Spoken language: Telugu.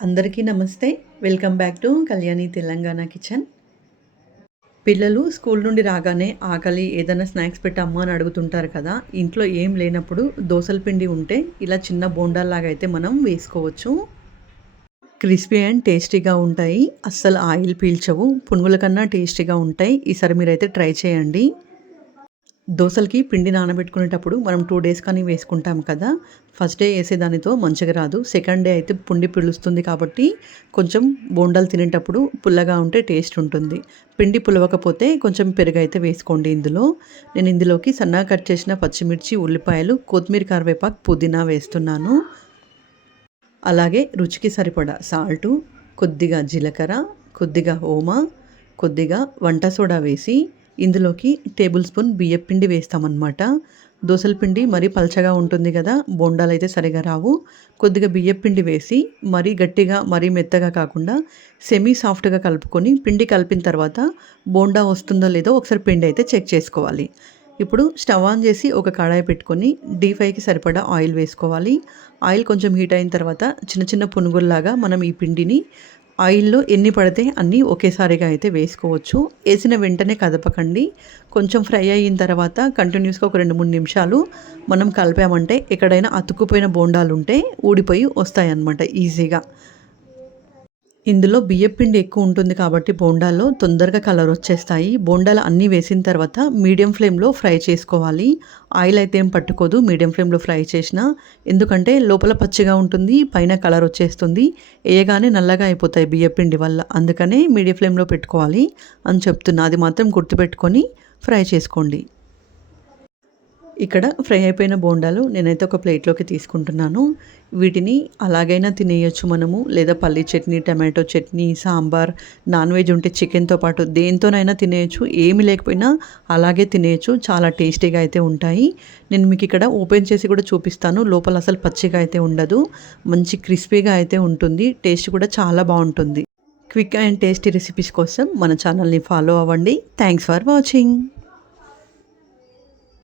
అందరికీ నమస్తే. Welcome back to Kalyani Telangana kitchen పిల్లలు స్కూల్ నుండి రాగానే ఆకలి ఏదైనా స్నాక్స్ పెట్టమ్మా అని అడుగుతుంటారు కదా ఇంట్లో ఏం లేనప్పుడు దోసల పిండి ఉంటే ఇలా చిన్న బోండాల్లాగా అయితే మనం వేసుకోవచ్చు. క్రిస్పీ అండ్ టేస్టీగా ఉంటాయి. అస్సలు ఆయిల్ పీల్చవు. పునుగుల కన్నా టేస్టీగా ఉంటాయి. ఈసారి మీరైతే ట్రై చేయండి. దోశలకి పిండి నానబెట్టుకునేటప్పుడు మనం టూ డేస్ కానీ వేసుకుంటాం కదా ఫస్ట్ డే వేసేదానితో మంచిగా రాదు. సెకండ్ డే అయితే పుండి పిలుస్తుంది కాబట్టి కొంచెం బోండాలు తినేటప్పుడు పుల్లగా ఉంటే టేస్ట్ ఉంటుంది. పిండి పులవకపోతే కొంచెం పెరుగు అయితే వేసుకోండి ఇందులో. నేను ఇందులోకి సన్నగా కట్ చేసిన పచ్చిమిర్చి ఉల్లిపాయలు కొత్తిమీర కరివేపాకు పుదీనా వేస్తున్నాను. అలాగే రుచికి సరిపడా సాల్టు కొద్దిగా జీలకర్ర కొద్దిగా ఓమా కొద్దిగా వంట సోడా వేసి ఇందులోకి టేబుల్ స్పూన్ బియ్యం పిండి వేస్తామన్నమాట. దోసల పిండి మరీ పల్చగా ఉంటుంది కదా బోండాలు అయితే సరిగా రావు. కొద్దిగా బియ్యం పిండి వేసి మరీ గట్టిగా మరీ మెత్తగా కాకుండా సెమీ సాఫ్ట్గా కలుపుకొని పిండి కలిపిన తర్వాత బోండా వస్తుందో లేదో ఒకసారి పిండి అయితే చెక్ చేసుకోవాలి. ఇప్పుడు స్టవ్ ఆన్ చేసి ఒక కడాయి పెట్టుకొని డీ ఫ్రైకి సరిపడా ఆయిల్ వేసుకోవాలి. ఆయిల్ కొంచెం హీట్ అయిన తర్వాత చిన్న చిన్న పునుగుల్లాగా మనం ఈ పిండిని ఆయిల్లో ఎన్ని పడితే అన్నీ ఒకేసారిగా అయితే వేసుకోవచ్చు. వేసిన వెంటనే కదపకండి. కొంచెం ఫ్రై అయిన తర్వాత కంటిన్యూస్గా ఒక రెండు మూడు నిమిషాలు మనం కలిపామంటే ఎక్కడైనా అతుక్కుపోయిన బోండాలు ఉంటే ఊడిపోయి వస్తాయన్నమాట ఈజీగా. ఇందులో బియ్యపిండి ఎక్కువ ఉంటుంది కాబట్టి బోండాల్లో తొందరగా కలర్ వచ్చేస్తాయి. బోండాలు అన్నీ వేసిన తర్వాత మీడియం ఫ్లేమ్లో ఫ్రై చేసుకోవాలి. ఆయిల్ అయితే ఏం పట్టుకోదు మీడియం ఫ్లేమ్లో ఫ్రై చేసిన. ఎందుకంటే లోపల పచ్చిగా ఉంటుంది పైన కలర్ వచ్చేస్తుంది. వేయగానే నల్లగా అయిపోతాయి బియ్యపిండి వల్ల. అందుకనే మీడియం ఫ్లేమ్లో పెట్టుకోవాలి అని చెప్తున్నా. అది మాత్రం గుర్తుపెట్టుకొని ఫ్రై చేసుకోండి. ఇక్కడ ఫ్రై అయిపోయిన బోండాలు నేనైతే ఒక ప్లేట్లోకి తీసుకుంటున్నాను. వీటిని అలాగైనా తినేయచ్చు మనము. లేదా పల్లి chutney tomato chutney sambar non veg ఉంటే చికెన్తో పాటు దేంతోనైనా తినేయచ్చు. ఏమి లేకపోయినా అలాగే తినేయచ్చు. చాలా టేస్టీగా అయితే ఉంటాయి. నేను మీకు ఇక్కడ ఓపెన్ చేసి కూడా చూపిస్తాను. లోపల అసలు పచ్చిగా అయితే ఉండదు. మంచి క్రిస్పీగా అయితే ఉంటుంది. టేస్ట్ కూడా చాలా బాగుంటుంది. క్విక్ అండ్ టేస్టీ రెసిపీస్ కోసం మన ఛానల్ని ఫాలో అవ్వండి. Thanks for watching.